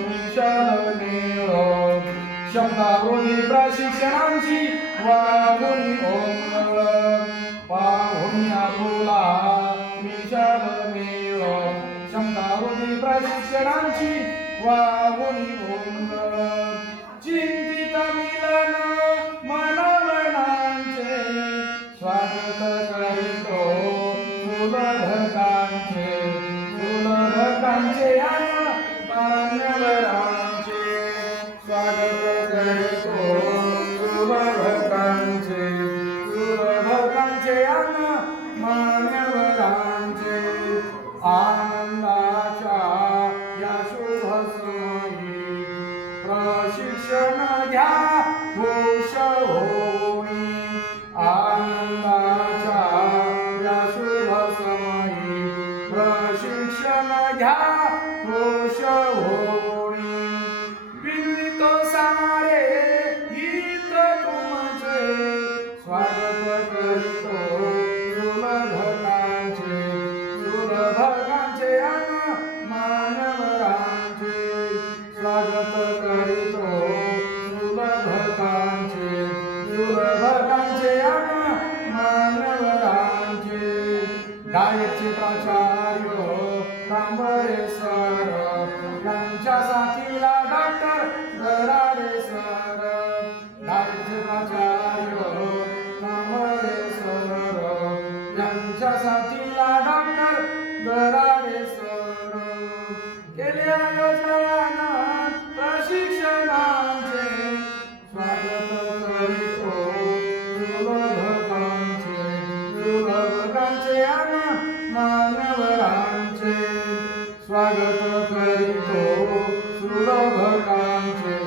मिशलनेरो शब्दावधी प्रशिक्षणांची वाहुनी ओंगळ पाहुणी आपुला मिशलनेरो शब्दावधी प्रशिक्षणांची वाहुनी ओंगळ चिंतित मिलन मनमनांचे स्वागत करीतो सुलभकांचे मान्यवरांचे स्वागत करीतो सुलभकांचे मान्यवरांचे आनंदाच्या या शुभ समयी प्रशिक्षण घ्या घोष होणी आनंदाच्या या शुभ समयी प्रशिक्षण घ्या घोष होणी विनितो सारे गीत तुमचे स्वागत करीतो सुलभकांचे मानवरांचे स्वागत करीतो सुलभकांचे मानवरांचे डायटचे प्राचार्य कांबरे सर यांच्या साथीला डॉक्टर दराडे सर डायटचे प्राचार्य कांबरे सर यांच्या साथीला डॉक्टर दराडे सर केले आयोजन प्रशिक्षणांचे स्वागत करीतो सुलभकांचे मान्यवरांचे स्वागत करीतो सुलभकांचे